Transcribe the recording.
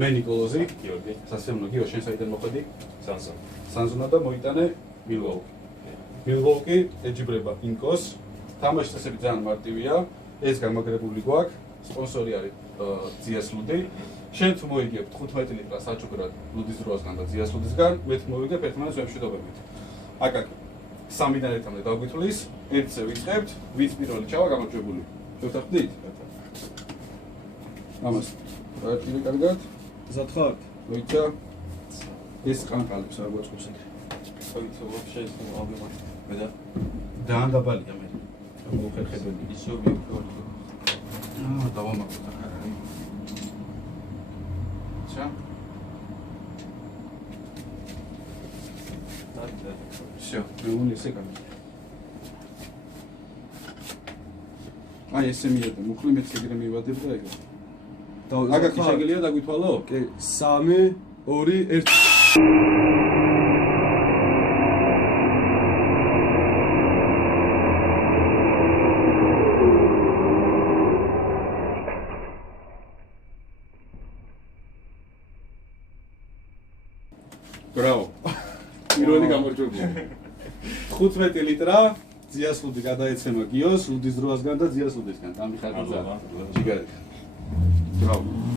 მე ნიკოლოზი, გიორგი. სასემნო გიო, შენ საიდან მოხვედი? სანსო. სანზონა და მოიტანე მილვოუკი. მილვოუკი ეჯიბრება ინკოს. თამაშის წესები ძალიან მარტივია. ეს გამაგრებული გვაქვს. სპონსორი არის ძიას ლუდი. შენ თუ მოიგებ 15 ლიტრა საჩუქრად ლუდის დროასგან და ძიას ლუდისგან, მე თუ მოვიგებ ერთმანეთს ვემშვიდობებით. აკაკ 3-დან 1-მდე დავგვითვლის, 1-ზე ვიწყებთ, ვინც პირველი ჩავა გამარჯვებული. შევთანხმდით? ამას პროექტი კარგად? გზად ხართ? მოიცა ეს ყანყალებს არ გვაწყობს ეგ. ხოიცო ვაფშე ეს ალბათ. მე და ძალიან დაბალია მე. მოუხერხებელი. ისო ვიქორი. დავამაყოთ ახლა. ჩა? Всё, мы ესე გამიჯდა. აი ესე მიედა, მუხლი მეც ეგრე მივადებ და ეგრე. აკაკი შეგიძლია დაგვითვალო? კი, 3, 2, 1. Браво. პირველი გამარჯვებული. 15 ლიტრა ძიას ლუდი გადაეცემა გიოს, ლუდის დროასგან და ძიას ლუდისგან. დამიხარდა. ჯიგარი. Браво.